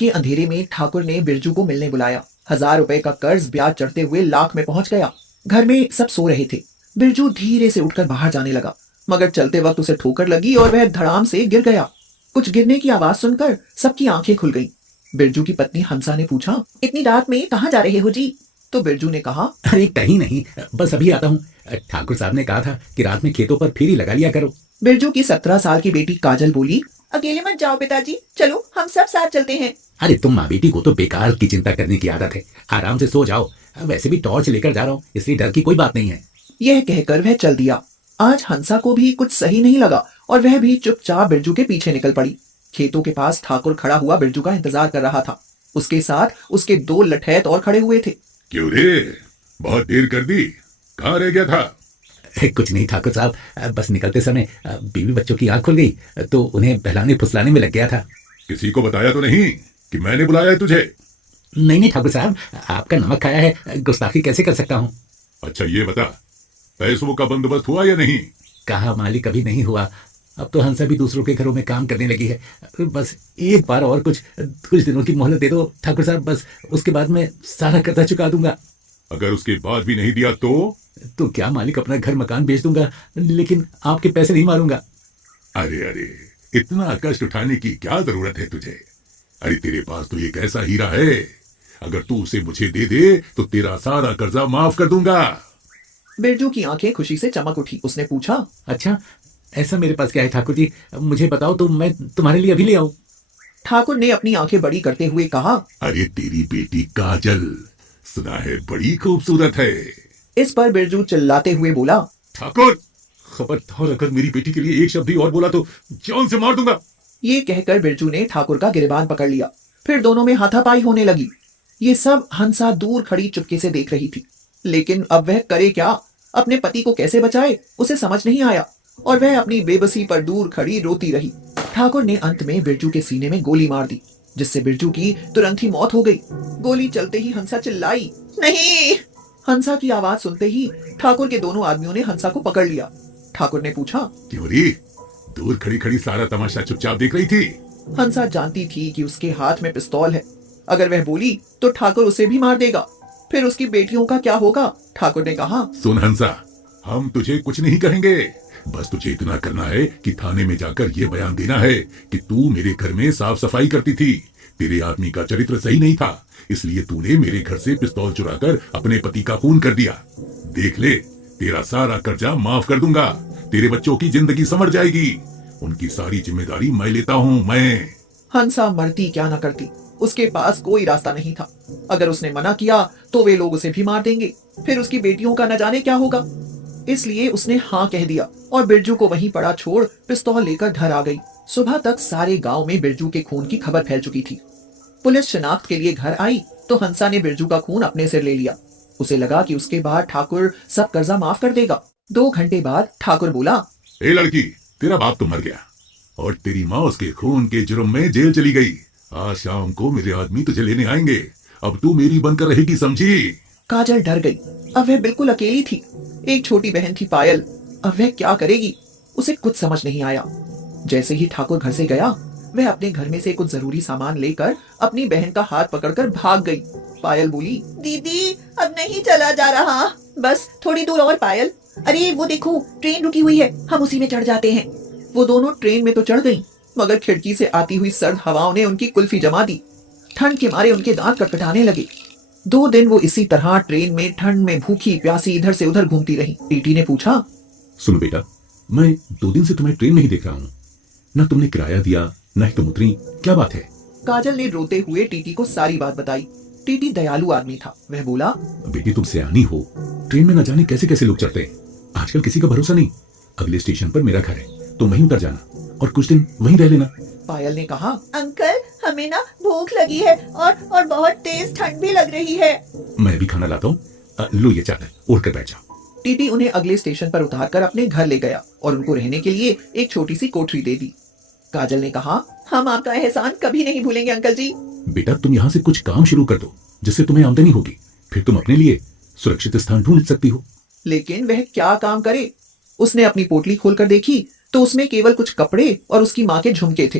के अंधेरे में ठाकुर ने बिरजू को मिलने बुलाया। 1000 रुपए का कर्ज ब्याज चढ़ते हुए लाख में पहुंच गया। घर में सब सो रहे थे। बिरजू धीरे से उठकर बाहर जाने लगा, मगर चलते वक्त उसे ठोकर लगी और वह धड़ाम से गिर गया। कुछ गिरने की आवाज सुनकर सबकी आंखें खुल गईं। बिरजू की पत्नी हंसा ने पूछा, इतनी रात में कहाँ जा रहे हो जी? तो बिरजू ने कहा, अरे कहीं नहीं, बस अभी आता हूँ। ठाकुर साहब ने कहा था कि रात में खेतों पर फेरी लगा लिया करो। बिरजू की 17 साल की बेटी काजल बोली, अकेले मत जाओ पिताजी, चलो हम सब साथ चलते हैं। अरे तुम माँ बेटी को तो बेकार की चिंता करने की आदत है, आराम से सो जाओ। वैसे भी टॉर्च लेकर जा रहा हूँ, इसलिए डर की कोई बात नहीं है। यह कहकर वह चल दिया। आज हंसा को भी कुछ सही नहीं लगा और वह भी चुपचाप बिरजू के पीछे निकल पड़ी। खेतों के पास ठाकुर खड़ा हुआ बिरजू का इंतजार कर रहा था। उसके साथ उसके 2 लठैत और खड़े हुए थे। क्यों रे, बहुत देर कर दी, कहाँ रह गया था? कुछ नहीं ठाकुर साहब, बस निकलते समय बीवी बच्चों की आंख खुल गई तो उन्हें बहलाने फुसलाने में लग गया था। किसी को बताया तो नहीं कि मैंने बुलाया है तुझे? नहीं नहीं ठाकुर साहब, आपका नमक खाया है, गुस्ताखी कैसे कर सकता हूँ। अच्छा ये बता, पैसों का बंदोबस्त हुआ या नहीं? कहा मालिक, अभी नहीं हुआ। अब तो हंसा भी दूसरों के घरों में काम करने लगी है। बस एक बार और कुछ दिनों की मोहलत दे दो ठाकुर साहब, बस उसके बाद मैं सारा कर्जा चुका दूंगा। अगर उसके बाद भी नहीं दिया तो क्या मालिक, अपना घर मकान बेच दूंगा, लेकिन आपके पैसे नहीं मारूंगा। अरे अरे, इतना कष्ट उठाने की क्या जरूरत है तुझे? अरे तेरे पास तो एक ऐसा हीरा है, अगर तू उसे मुझे दे दे तो तेरा सारा कर्जा माफ कर दूंगा। बिरजू की आंखें खुशी से चमक उठी। उसने पूछा, अच्छा ऐसा मेरे पास क्या है ठाकुर जी, मुझे बताओ तो मैं तुम्हारे लिए अभी ले आऊं। ठाकुर ने अपनी आंखें बड़ी करते हुए कहा, अरे तेरी बेटी काजल, सुना है बड़ी खूबसूरत है। इस पर बिरजू चिल्लाते हुए बोला, ठाकुर, खबरदार अगर मेरी बेटी के लिए एक शब्द भी और बोला तो जान से मार दूंगा। ये कहकर बिरजू ने ठाकुर का गिरबान पकड़ लिया। फिर दोनों में हाथापाई होने लगी। ये सब हंसा दूर खड़ी चुपके से देख रही थी, लेकिन अब वह करे क्या? अपने पति को कैसे बचाए, उसे समझ नहीं आया और वह अपनी बेबसी पर दूर खड़ी रोती रही। ठाकुर ने अंत में बिरजू के सीने में गोली मार दी, जिससे बिरजू की तुरंत ही मौत हो गई। गोली चलते ही हंसा चिल्लाई, नहीं! हंसा की आवाज सुनते ही ठाकुर के दोनों आदमियों ने हंसा को पकड़ लिया। ठाकुर ने पूछा, क्यों री, दूर खड़ी खड़ी सारा तमाशा चुपचाप देख रही थी? हंसा जानती थी कि उसके हाथ में पिस्तौल है। अगर वह बोली तो ठाकुर उसे भी मार देगा। फिर उसकी बेटियों का क्या होगा? ठाकुर ने कहा, सुन हंसा, हम तुझे कुछ नहीं कहेंगे, बस तुझे इतना करना है कि थाने में जाकर ये बयान देना है कि तू मेरे घर में साफ सफाई करती थी। तेरे आदमी का चरित्र सही नहीं था, इसलिए तूने मेरे घर से पिस्तौल चुराकर अपने पति का खून कर दिया। देख ले, तेरा सारा कर्जा माफ कर दूंगा, तेरे बच्चों की जिंदगी संवर जाएगी, उनकी सारी जिम्मेदारी मैं लेता हूँ, मैं। हंसा मरती क्या न करती, उसके पास कोई रास्ता नहीं था। अगर उसने मना किया तो वे लोग उसे भी मार देंगे, फिर उसकी बेटियों का न जाने क्या होगा। इसलिए उसने हाँ कह दिया और बिरजू को वहीं पड़ा छोड़ पिस्तौल लेकर घर आ गई। सुबह तक सारे गांव में बिरजू के खून की खबर फैल चुकी थी। पुलिस शिनाख्त के लिए घर आई तो हंसा ने बिरजू का खून अपने सिर ले लिया। उसे लगा कि उसके बाद ठाकुर सब कर्जा माफ कर देगा। 2 घंटे बाद ठाकुर बोला, ए लड़की, तेरा बाप तो मर गया और तेरी माँ उसके खून के जुर्म में जेल चली गई। आज शाम को मेरे आदमी तुझे लेने आएंगे, अब तू मेरी बनकर रहेगी, समझी? काजल डर गई। अब वह बिल्कुल अकेली थी। एक छोटी बहन थी पायल, अब वह क्या करेगी? उसे कुछ समझ नहीं आया। जैसे ही ठाकुर घर से गया, वह अपने घर में से कुछ जरूरी सामान लेकर अपनी बहन का हाथ पकड़कर भाग गई। पायल बोली, दीदी अब नहीं चला जा रहा, बस थोड़ी दूर और पायल। अरे वो देखो, ट्रेन रुकी हुई है, हम उसी में चढ़ जाते हैं। वो दोनों ट्रेन में तो चढ़ गईं, मगर खिड़की से आती हुई सर्द हवाओं ने उनकी कुल्फी जमा दी। ठंड के मारे उनके दांत कटकटाने लगे। 2 दिन वो इसी तरह ट्रेन में ठंड में भूखी प्यासी इधर से उधर घूमती रही। टीटी ने पूछा, सुनो बेटा, मैं 2 दिन से तुम्हें ट्रेन में ही देख रहा हूँ, न तुमने किराया दिया न ही तुम उतरी, क्या बात है? काजल ने रोते हुए टीटी को सारी बात बताई। टीटी दयालु आदमी था। वह बोला, बेटी तुम सियानी हो, ट्रेन में न जाने कैसे कैसे लोग चढ़ते हैं, आजकल किसी का भरोसा नहीं। अगले स्टेशन पर मेरा घर है, तुम वहीं उतर जाना और कुछ दिन वहीं रह लेना। पायल ने कहा, अंकल हमें ना भूख लगी है और बहुत तेज ठंड भी लग रही है। मैं भी खाना लाता हूँ, लो ये चादर, ओढ़ कर बैठ जाओ। टीटी उन्हें अगले स्टेशन पर उतारकर अपने घर ले गया और उनको रहने के लिए एक छोटी सी कोठरी दे दी। काजल ने कहा, हम आपका एहसान कभी नहीं भूलेंगे अंकल जी। बेटा तुम यहाँ से कुछ काम शुरू कर दो, जिससे तुम्हें आमदनी होगी, फिर तुम अपने लिए सुरक्षित स्थान ढूंढ सकती हो। लेकिन वह क्या काम करे? उसने अपनी पोटली खोलकर देखी तो उसमें केवल कुछ कपड़े और उसकी माँ के झुमके थे।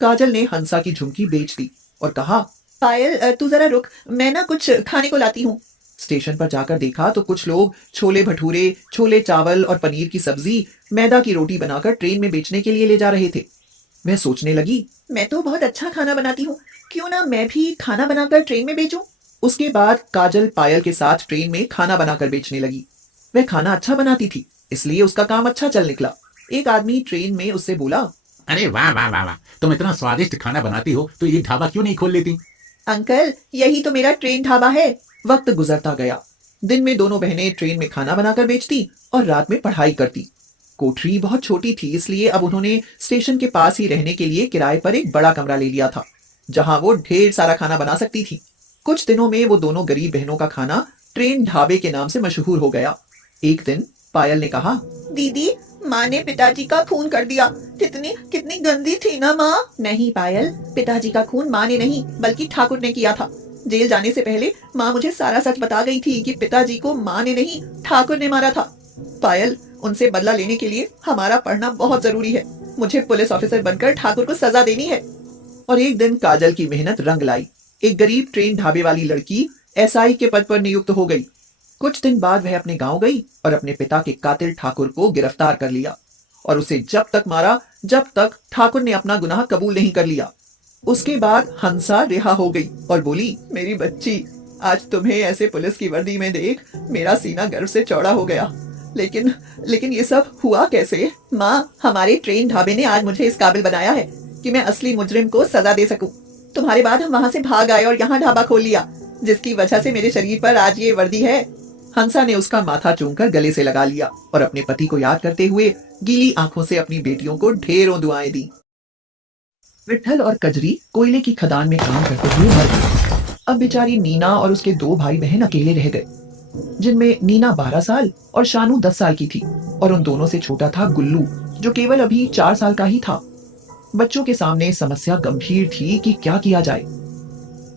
काजल ने हंसा की झुमकी बेच दी और कहा, पायल तू जरा रुक, मैं ना कुछ खाने को लाती हूँ। स्टेशन पर जाकर देखा तो कुछ लोग छोले भटूरे, छोले चावल और पनीर की सब्जी, मैदा की रोटी बनाकर ट्रेन में बेचने के लिए ले जा रहे थे। वह सोचने लगी, मैं तो बहुत अच्छा खाना बनाती हूँ, क्यों ना मैं भी खाना बनाकर ट्रेन में बेचूं। उसके बाद काजल पायल के साथ ट्रेन में खाना बनाकर बेचने लगी। वह खाना अच्छा बनाती थी, इसलिए उसका काम अच्छा चल निकला। एक आदमी ट्रेन में उससे बोला, अरे वाह वाह वाह वाह, तुम इतना स्वादिष्ट खाना बनाती हो तो ये ढाबा क्यों नहीं खोल लेती? अंकल, यही तो मेरा ट्रेन ढाबा है। वक्त गुजरता गया। दिन में दोनों बहनें ट्रेन में खाना बनाकर बेचती और रात में पढ़ाई करती। कोठरी बहुत छोटी थी, इसलिए अब उन्होंने स्टेशन के पास ही रहने के लिए किराए पर एक बड़ा कमरा ले लिया था, जहां वो ढेर सारा खाना बना सकती थी। कुछ दिनों में वो दोनों गरीब बहनों का खाना ट्रेन ढाबे के नाम से मशहूर हो गया। एक दिन पायल ने कहा, दीदी, माँ ने पिताजी का खून कर दिया। कितनी कितनी गंदी थी ना माँ। नहीं पायल, पिताजी का खून माँ ने नहीं बल्कि ठाकुर ने किया था। जेल जाने से पहले माँ मुझे सारा सच बता गई थी कि पिताजी को माँ ने नहीं ठाकुर ने मारा था। पायल, उनसे बदला लेने के लिए हमारा पढ़ना बहुत जरूरी है। मुझे पुलिस ऑफिसर बनकर ठाकुर को सजा देनी है। और एक दिन काजल की मेहनत रंग लाई। एक गरीब ट्रेन ढाबे वाली लड़की एसआई के पद पर नियुक्त हो गई। कुछ दिन बाद वह अपने गांव गई और अपने पिता के कातिल ठाकुर को गिरफ्तार कर लिया और उसे जब तक मारा जब तक ठाकुर ने अपना गुनाह कबूल नहीं कर लिया। उसके बाद हंसा रिहा हो गई और बोली, मेरी बच्ची, आज तुम्हें ऐसे पुलिस की वर्दी में देख मेरा सीना गर्व से चौड़ा हो गया। लेकिन लेकिन ये सब हुआ कैसे? माँ, हमारे ट्रेन ढाबे ने आज मुझे इस काबिल बनाया है कि मैं असली मुजरिम को सजा दे सकूं। तुम्हारे बाद हम वहाँ से भाग आए और यहाँ ढाबा खोल लिया, जिसकी वजह से मेरे शरीर पर आज ये वर्दी है। हंसा ने उसका माथा चूमकर गले से लगा लिया और अपने पति को याद करते हुए गीली आंखों से अपनी बेटियों को ढेरों दुआएं दी। विट्ठल और कजरी कोयले की खदान में काम करते हुए मर गई। अब बेचारी नीना और उसके दो भाई बहन अकेले रह गए, जिनमें नीना 12 साल और शानू 10 साल की थी और उन दोनों से छोटा था गुल्लू, जो केवल अभी 4 साल का ही था। बच्चों के सामने समस्या गंभीर थी कि क्या किया जाए।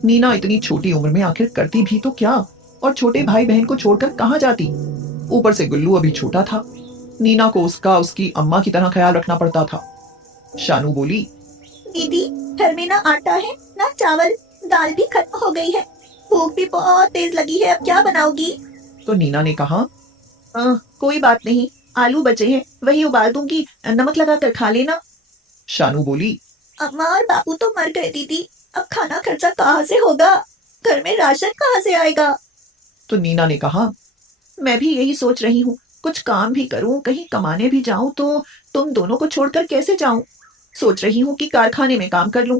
नीना इतनी छोटी उम्र में आखिर करती भी तो क्या, और छोटे भाई बहन को छोड़कर कहां जाती। ऊपर से गुल्लू अभी छोटा था। नीना को उसका उसकी अम्मा की तरह ख्याल रखना पड़ता था। शानू बोली, दीदी, घर में ना आटा है ना चावल, दाल भी खत्म हो गई है। भूख भी बहुत तेज लगी है, अब क्या बनाओगी? तो नीना ने कहा, कोई बात नहीं, आलू बचे हैं, वही उबाल दूंगी, नमक लगा कर खा लेना। शानू बोली, अम्मा और बापू तो मर गए दीदी, अब खाना खर्चा कहाँ से होगा? घर में राशन कहाँ से आएगा? तो नीना ने कहा, मैं भी यही सोच रही हूँ, कुछ काम भी करूँ, कहीं कमाने भी जाऊँ तो तुम दोनों को छोड़कर कैसे जाऊँ? सोच रही हूँ कि कारखाने में काम कर लूँ।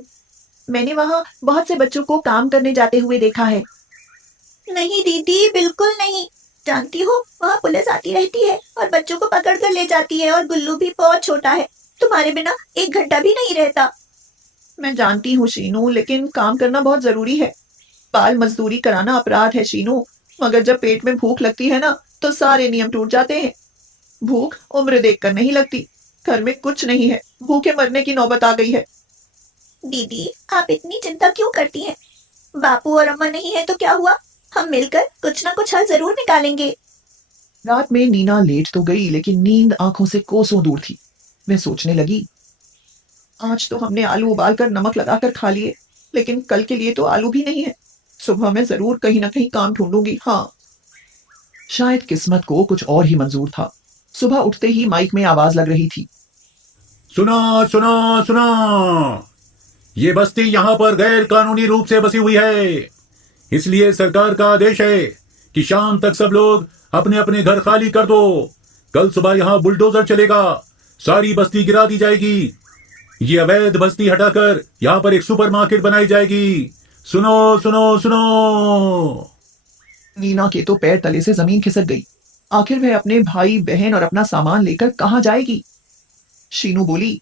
मैंने वहाँ बहुत से बच्चों को काम करने जाते हुए देखा है। नहीं दीदी, बिल्कुल नहीं। जानती हो, वहाँ पुलिस आती रहती है और बच्चों को पकड़ कर ले जाती है, और गुल्लू भी बहुत छोटा है, तुम्हारे बिना 1 घंटा भी नहीं रहता। मैं जानती हूँ शीनू, लेकिन काम करना बहुत जरूरी है। बाल मजदूरी कराना अपराध है शीनू, मगर जब पेट में भूख लगती है ना तो सारे नियम टूट जाते हैं। भूख उम्र देखकर नहीं लगती। घर में कुछ नहीं है, भूखे मरने की नौबत आ गई है। दीदी, आप इतनी चिंता क्यों करती हैं? बापू और अम्मा नहीं है तो क्या हुआ, हम मिलकर कुछ ना कुछ हल जरूर निकालेंगे। रात में नीना लेट तो गई, लेकिन नींद आंखों से कोसों दूर थी। वह सोचने लगी, आज तो हमने आलू उबालकर नमक लगाकर खा लिए, लेकिन कल के लिए तो आलू भी नहीं है। सुबह मैं जरूर कहीं ना कहीं काम ढूंढूंगी। हाँ, शायद किस्मत को कुछ और ही मंजूर था। सुबह उठते ही माइक में आवाज लग रही थी, सुनो सुनो सुनो, ये बस्ती यहाँ पर गैर कानूनी रूप से बसी हुई है, इसलिए सरकार का आदेश है कि शाम तक सब लोग अपने अपने घर खाली कर दो। कल सुबह यहाँ बुलडोजर चलेगा, सारी बस्ती गिरा दी जाएगी। ये अवैध बस्ती हटाकर यहाँ पर एक सुपरमार्केट बनाई जाएगी। सुनो सुनो सुनो। नीना के तो पैर तले से जमीन खिसक गई। आखिर वह अपने भाई बहन और अपना सामान लेकर कहाँ जाएगी। शीनू बोली,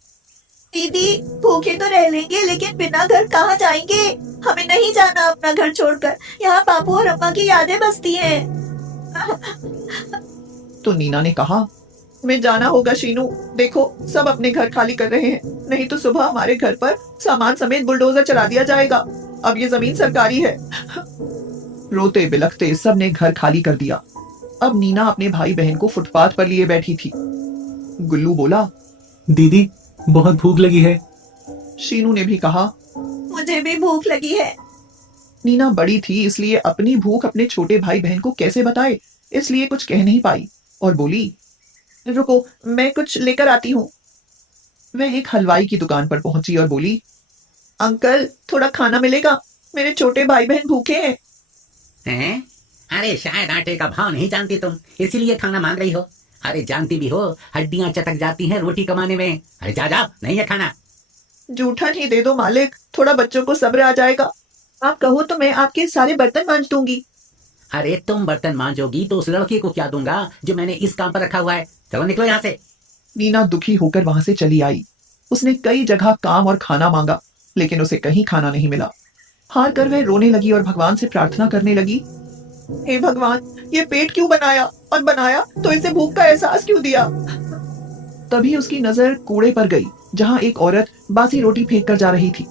दीदी, भूखे तो रह लेंगे, लेकिन बिना घर कहाँ जाएंगे? हमें नहीं जाना अपना घर छोड़कर, यहाँ बापू और अम्मा की यादें बसती हैं। तो नीना ने कहा, हमें जाना होगा शीनू। देखो, सब अपने घर खाली कर रहे हैं, नहीं तो सुबह हमारे घर पर सामान समेत बुलडोजर चला दिया जाएगा। अब ये जमीन सरकारी है। रोते बिलखते सबने घर खाली कर दिया। अब नीना अपने भाई बहन को फुटपाथ पर लिए बैठी थी। गुल्लू बोला, दीदी, बहुत भूख लगी है। शीनू ने भी कहा, मुझे मुझे भी भूख लगी है। नीना बड़ी थी, इसलिए अपनी भूख अपने छोटे भाई बहन को कैसे बताए, इसलिए कुछ कह नहीं पाई और बोली, रुको मैं कुछ लेकर आती हूँ। वह एक हलवाई की दुकान पर पहुंची और बोली, अंकल थोड़ा खाना मिलेगा, मेरे छोटे भाई बहन भूखे हैं। हैं? अरे शायद आटे का भाव नहीं जानती तुम, इसीलिए खाना मांग रही हो। अरे जानती भी हो हड्डियां चटक जाती हैं रोटी कमाने में। अरे जा जा, नहीं है खाना। जूठन ही दे दो मालिक, थोड़ा बच्चों को सब्र आ जाएगा। आप कहो तो मैं आपके सारे बर्तन मांज दूंगी। अरे तुम बर्तन मांजोगी तो उस लड़के को क्या दूंगा जो मैंने इस काम पर रखा हुआ है। चलो निकलो यहाँ से। नीना दुखी होकर वहां से चली आई। उसने कई जगह काम और खाना मांगा, लेकिन उसे कहीं खाना नहीं मिला। हार कर वह रोने लगी और भगवान से प्रार्थना करने लगी, हे भगवान, ये पेट क्यों बनाया, और बनाया तो इसे भूख का एहसास क्यों दिया। तभी उसकी नजर कूड़े पर गई, जहां एक औरत बासी रोटी फेंक कर जा रही थी।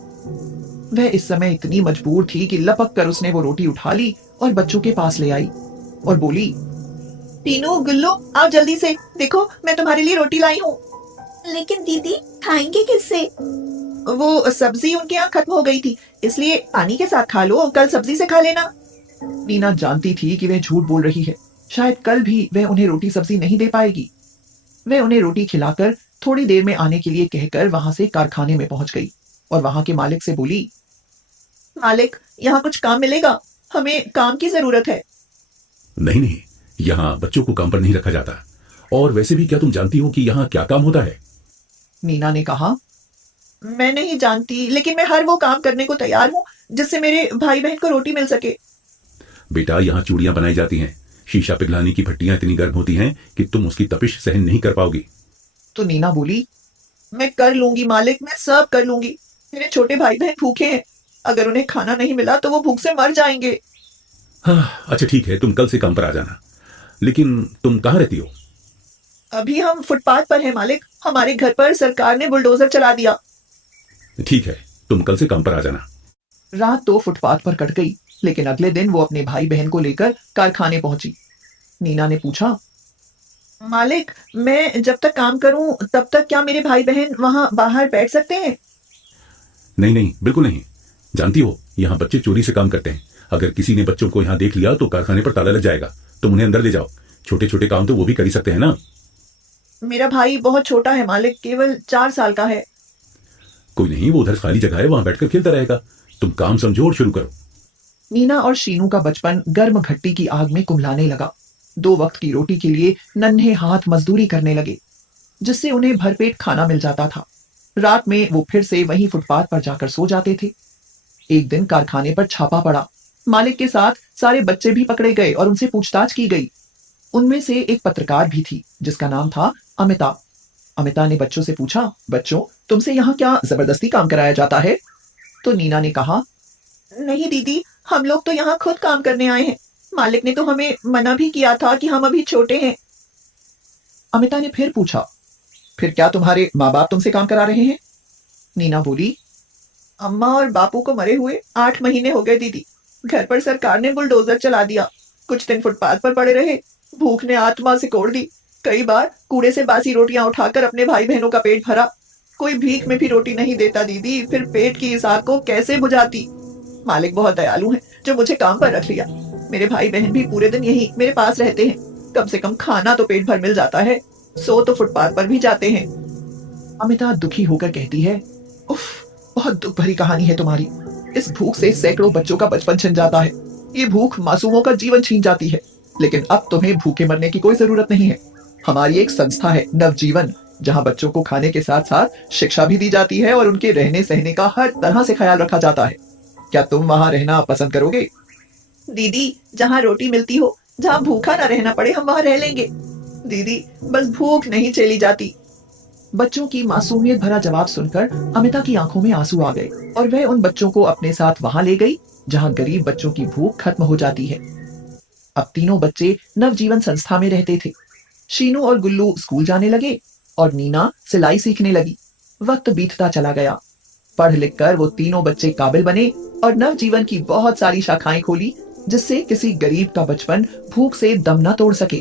वह इस समय इतनी मजबूर थी कि लपक कर उसने वो रोटी उठा ली और बच्चों के पास ले आई और बोली, तीनों गुल्लो आओ जल्दी से, देखो मैं तुम्हारे लिए रोटी लाई हूँ। लेकिन दीदी खाएंगे किससे? वो सब्जी उनके यहाँ खत्म हो गई थी, इसलिए पानी के साथ खा लो, कल सब्जी से खा लेना। नीना जानती थी कि वह झूठ बोल रही है, शायद कल भी वह उन्हें रोटी सब्जी नहीं दे पाएगी। वह उन्हें रोटी खिलाकर थोड़ी देर में आने के लिए कहकर वहां से कारखाने में पहुंच गई और वहां के मालिक से बोली, मालिक यहाँ कुछ काम मिलेगा, हमें काम की जरूरत है। नहीं नहीं, यहाँ बच्चों को काम पर नहीं रखा जाता। और वैसे भी क्या तुम जानती हो कि यहाँ क्या काम होता है? नीना ने कहा, मैं नहीं जानती, लेकिन मैं हर वो काम करने को तैयार हूँ जिससे मेरे भाई बहन को रोटी मिल सके। बेटा, यहाँ चूड़ियां बनाई जाती हैं। शीशा पिघलाने की भट्टियां इतनी गर्म होती हैं कि तुम उसकी तपिश सहन नहीं कर पाओगी। तो नीना बोली, मैं कर लूंगी मालिक, मैं सब कर लूंगी। मेरे छोटे भाई बहन भूखे हैं, अगर उन्हें खाना नहीं मिला तो वो भूख से मर जाएंगे। हाँ, अच्छा ठीक है, तुम कल से काम पर आ जाना। लेकिन तुम कहाँ रहती हो? अभी हम फुटपाथ पर हैं मालिक, हमारे घर पर सरकार ने बुलडोजर चला दिया। ठीक है, तुम कल से काम पर आ जाना। रात तो फुटपाथ पर कट गई, लेकिन अगले दिन वो अपने भाई बहन को लेकर कारखाने पहुंची। नीना ने पूछा, मालिक मैं जब तक काम करूं तब तक क्या मेरे भाई बहन वहां बाहर बैठ सकते हैं? नहीं नहीं, बिल्कुल नहीं। जानती हो, यहाँ बच्चे चोरी से काम करते हैं। अगर किसी ने बच्चों को यहाँ देख लिया तो कारखाने पर ताला लग जाएगा। तुम उन्हें अंदर ले जाओ, छोटे छोटे काम तो वो भी कर ही सकते हैं ना। मेरा भाई बहुत छोटा है मालिक, केवल 4 साल का है। कोई नहीं, वो उधर खाली जगह है, वहां बैठकर खेलता रहेगा। तुम काम समझो और शुरू करो। नीना और शीनू का बचपन गर्म घट्टी की आग में कुम्हलाने लगा। 2 वक्त की रोटी के लिए नन्हे हाथ मजदूरी करने लगे, जिससे उन्हें भरपेट खाना मिल जाता था। रात में वो फिर से वहीं फुटपाथ पर जाकर सो जाते थे। एक दिन कारखाने पर छापा पड़ा। मालिक के साथ सारे बच्चे भी पकड़े गए और उनसे पूछताछ की गई। उनमें से एक पत्रकार भी थी, जिसका नाम था अमिता। अमिता ने बच्चों से पूछा, बच्चों तुमसे यहाँ क्या जबरदस्ती काम कराया जाता है? तो नीना ने कहा, नहीं दीदी, हम लोग तो यहाँ खुद काम करने आए हैं। मालिक ने तो हमें मना भी किया था कि हम अभी छोटे हैं। अमिता ने फिर पूछा, फिर क्या तुम्हारे माँ बाप तुमसे काम करा रहे हैं? नीना बोली, अम्मा और बापू को मरे हुए 8 महीने हो गए दीदी। घर पर सरकार ने बुलडोजर चला दिया। कुछ दिन फुटपाथ पर पड़े रहे, भूख ने आत्मा सिकोड़ दी। कई बार कूड़े से बासी रोटियां उठाकर अपने भाई बहनों का पेट भरा। कोई भीख में भी रोटी नहीं देता दीदी, फिर पेट की इस आग को कैसे बुझाती। मालिक बहुत दयालु हैं जो मुझे काम पर रख लिया। मेरे भाई बहन भी पूरे दिन यही मेरे पास रहते हैं। कम से कम खाना तो पेट भर मिल जाता है, सो तो फुटपाथ पर भी जाते हैं। अमिता दुखी होकर कहती है, उफ, बहुत दुख भरी कहानी है तुम्हारी। इस भूख से सैकड़ों बच्चों का बचपन छिन जाता है। ये भूख मासूमों का जीवन छीन जाती है। लेकिन अब तुम्हें भूखे मरने की कोई जरूरत नहीं है। हमारी एक संस्था है नवजीवन, जहाँ बच्चों को खाने के साथ साथ शिक्षा भी दी जाती है और उनके रहने सहने का हर तरह से ख्याल रखा जाता है। क्या तुम वहाँ रहना पसंद करोगे? दीदी जहाँ रोटी मिलती हो, जहाँ भूखा ना रहना पड़े, हम वहाँ रह लेंगे। दीदी बस भूख नहीं झेली जाती। बच्चों की मासूमियत भरा जवाब सुनकर अमिता की आंखों में आंसू आ गए और वह उन बच्चों को अपने साथ वहां ले गई जहां गरीब बच्चों की भूख खत्म हो जाती है। अब तीनों बच्चे नवजीवन संस्था में रहते थे। शीनू और गुल्लू स्कूल जाने लगे और नीना सिलाई सीखने लगी। वक्त बीतता चला गया। पढ़ लिख कर वो तीनों बच्चे काबिल बने और नवजीवन की बहुत सारी शाखाएं खोली, जिससे किसी गरीब का बचपन भूख से दम न तोड़ सके।